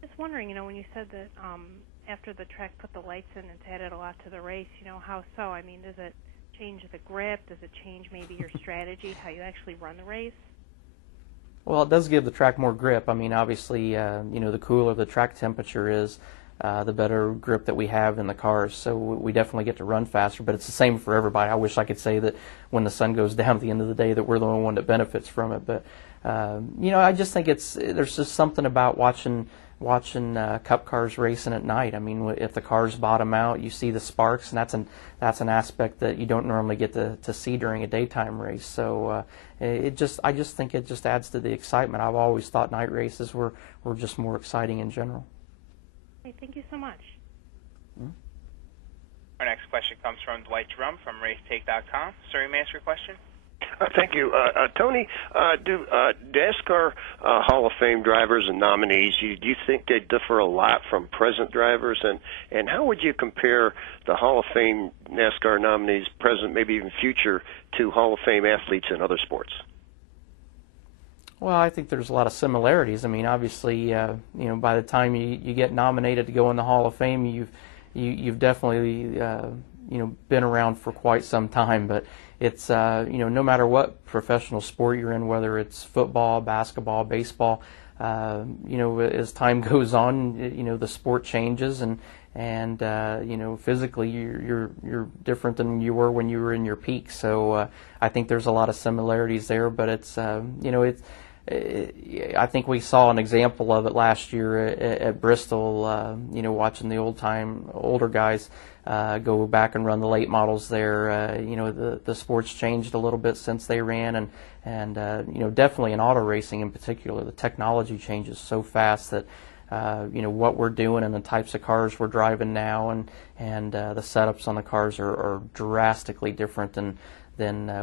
Just wondering, when you said that after the track put the lights in, it's added a lot to the race, how so? I mean, does it change the grip? Does it change maybe your strategy, how you actually run the race? Well, it does give the track more grip. I mean, obviously, the cooler the track temperature is, the better grip that we have in the cars. So we definitely get to run faster, but it's the same for everybody. I wish I could say that when the sun goes down at the end of the day that we're the only one that benefits from it. But, I just think there's just something about watching Cup cars racing at night. I mean, if the cars bottom out, you see the sparks, and that's an aspect that you don't normally get to see during a daytime race. So I just think it just adds to the excitement. I've always thought night races were just more exciting in general. Okay, thank you so much. Mm-hmm. Our next question comes from Dwight Drum from racetake.com. Sir, you may ask your question. Thank you. Tony, do NASCAR Hall of Fame drivers and nominees, do you think they differ a lot from present drivers? And how would you compare the Hall of Fame NASCAR nominees, present, maybe even future, to Hall of Fame athletes in other sports? Well, I think there's a lot of similarities. I mean, obviously, by the time you get nominated to go in the Hall of Fame, you've definitely been around for quite some time. But it's no matter what professional sport you're in, whether it's football, basketball, baseball, as time goes on, the sport changes and physically you're different than you were when you were in your peak. So I think there's a lot of similarities there, but I think we saw an example of it last year at Bristol, watching the older guys go back and run the late models there. The sport's changed a little bit since they ran, and definitely in auto racing in particular, the technology changes so fast that what we're doing and the types of cars we're driving now and the setups on the cars are drastically different than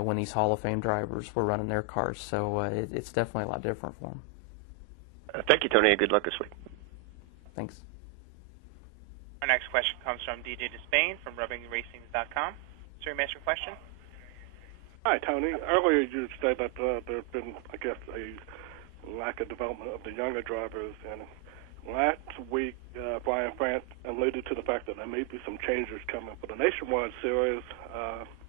when these Hall of Fame drivers were running their cars. So it's definitely a lot different for them. Thank you, Tony, and good luck this week. Thanks. Our next question comes from DJ Despain from RubbingRacing.com. Sir, you may ask your question. Hi, Tony. Earlier you said that there's been, I guess, a lack of development of the younger drivers, and last week Brian France alluded to the fact that there may be some changes coming for the Nationwide Series,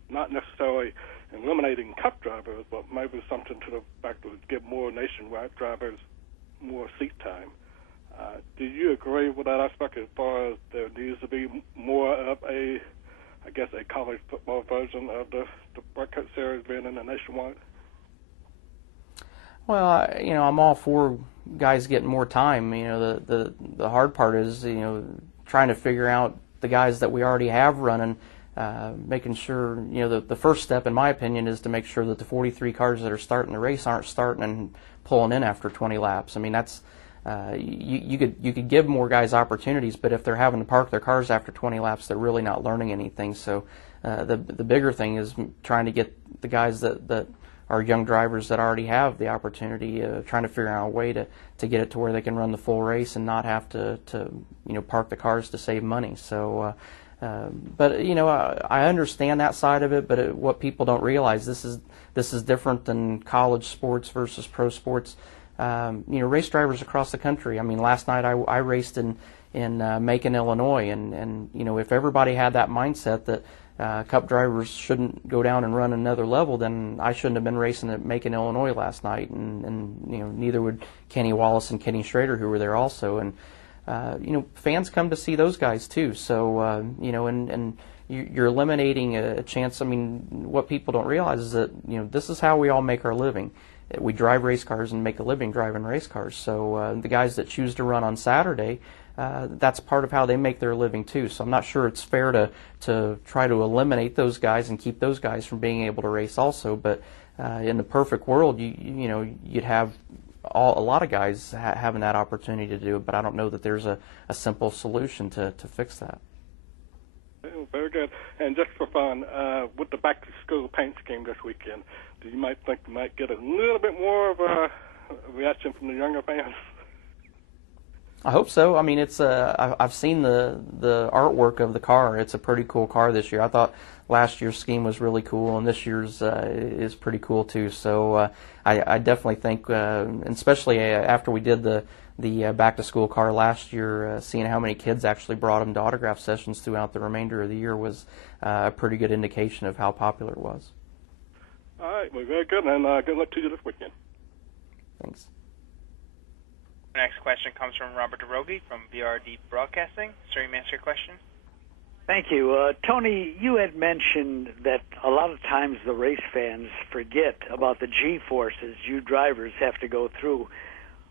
not necessarily eliminating Cup drivers, but maybe something to the fact that would give more Nationwide drivers more seat time. Do you agree with that aspect as far as there needs to be more of a college football version of the Bracket Series being in the Nationwide? Well, I'm all for guys getting more time. The hard part is, trying to figure out the guys that we already have running, making sure, the first step, in my opinion, is to make sure that the 43 cars that are starting the race aren't starting and pulling in after 20 laps. I mean, that's you could give more guys opportunities, but if they're having to park their cars after 20 laps, they're really not learning anything. So the bigger thing is trying to get the guys that are young drivers that already have the opportunity, trying to figure out a way to get it to where they can run the full race and not have to park the cars to save money. So, but I understand that side of it. But what people don't realize, this is different than college sports versus pro sports. Race drivers across the country. I mean, last night I raced in Macon, Illinois, and if everybody had that mindset that Cup drivers shouldn't go down and run another level, then I shouldn't have been racing at Macon, Illinois last night, and neither would Kenny Wallace and Kenny Schrader, who were there also. And fans come to see those guys too. So and you're eliminating a chance. I mean, what people don't realize is that this is how we all make our living. We drive race cars and make a living driving race cars. So the guys that choose to run on Saturday, that's part of how they make their living too. So I'm not sure it's fair to try to eliminate those guys and keep those guys from being able to race also. But in the perfect world, you'd have a lot of guys having that opportunity to do it. But I don't know that there's a simple solution to fix that. Very good. And just for fun, with the back-to-school paint scheme this weekend, do you think you might get a little bit more of a reaction from the younger fans? I hope so. I mean, it's I've seen the artwork of the car. It's a pretty cool car this year. I thought last year's scheme was really cool, and this year's is pretty cool too. So I definitely think, and especially after we did the the back-to-school car last year, seeing how many kids actually brought them to autograph sessions throughout the remainder of the year was a pretty good indication of how popular it was. All right, well, very good, and good luck to you this weekend. Thanks. Our next question comes from Robert DeRogi from BRD Broadcasting. Sir, you may ask your question. Thank you. Tony, you had mentioned that a lot of times the race fans forget about the G-forces you drivers have to go through.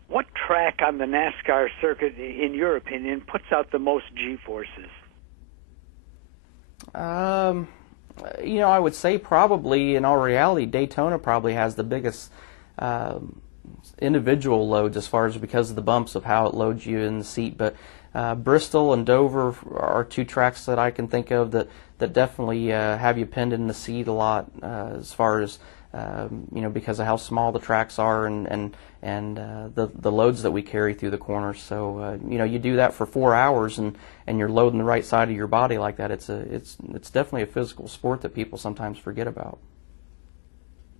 What track on the NASCAR circuit, in your opinion, puts out the most G-forces? I would say probably, in all reality, Daytona probably has the biggest individual loads as far as because of the bumps of how it loads you in the seat. But Bristol and Dover are two tracks that I can think of that definitely have you pinned in the seat a lot as far as because of how small the tracks are and the loads that we carry through the corners. So you do that for 4 hours and you're loading the right side of your body like that. It's definitely a physical sport that people sometimes forget about.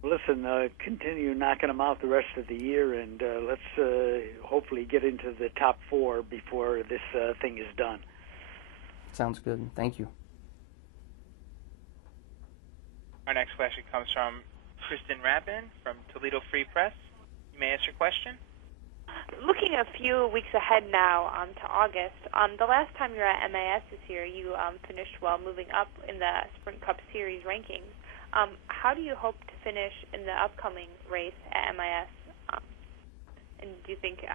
Listen, continue knocking them out the rest of the year, and let's hopefully get into the top 4 before this thing is done. Sounds good. Thank you. Our next question comes from Kristen Rabin from Toledo Free Press. You may ask your question. Looking a few weeks ahead now to August, the last time you were at MAS this year, you finished well, moving up in the Sprint Cup Series rankings. How do you hope to finish in the upcoming race at MIS? And do you think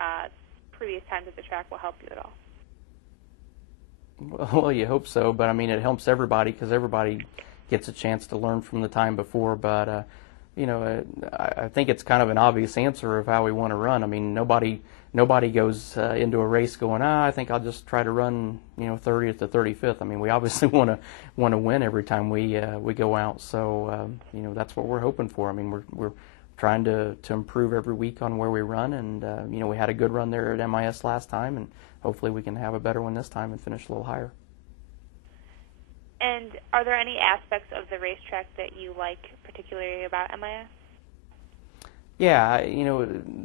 previous times at the track will help you at all? Well, you hope so, but I mean, it helps everybody because everybody gets a chance to learn from the time before. But I think it's kind of an obvious answer of how we want to run. I mean, nobody goes into a race going, I think I'll just try to run 30th to 35th. I mean, we obviously want to win every time we go out. So that's what we're hoping for. I mean, we're trying to improve every week on where we run, and we had a good run there at MIS last time, and hopefully we can have a better one this time and finish a little higher. And are there any aspects of the racetrack that you like particularly about MIS? Yeah,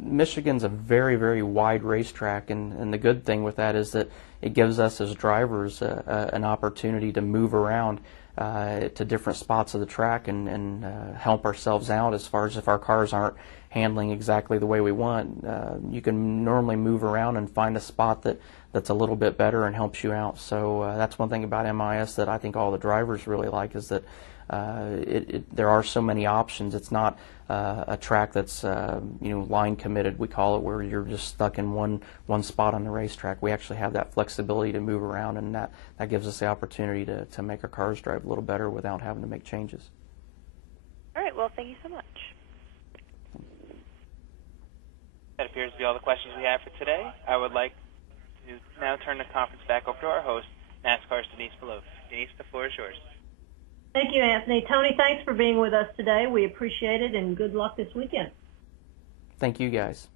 Michigan's a very, very wide racetrack, and the good thing with that is that it gives us as drivers an opportunity to move around to different spots of the track and help ourselves out as far as if our cars aren't handling exactly the way we want. You can normally move around and find a spot that's a little bit better and helps you out. So that's one thing about MIS that I think all the drivers really like is that there are so many options. It's not a track that's line committed, we call it, where you're just stuck in one spot on the racetrack. We actually have that flexibility to move around, and that gives us the opportunity to make our cars drive a little better without having to make changes. All right, well, thank you so much. That appears to be all the questions we have for today. I would like to now turn the conference back over to our host, NASCAR's Denise Below. Denise, the floor is yours. Thank you, Anthony. Tony, thanks for being with us today. We appreciate it, and good luck this weekend. Thank you, guys.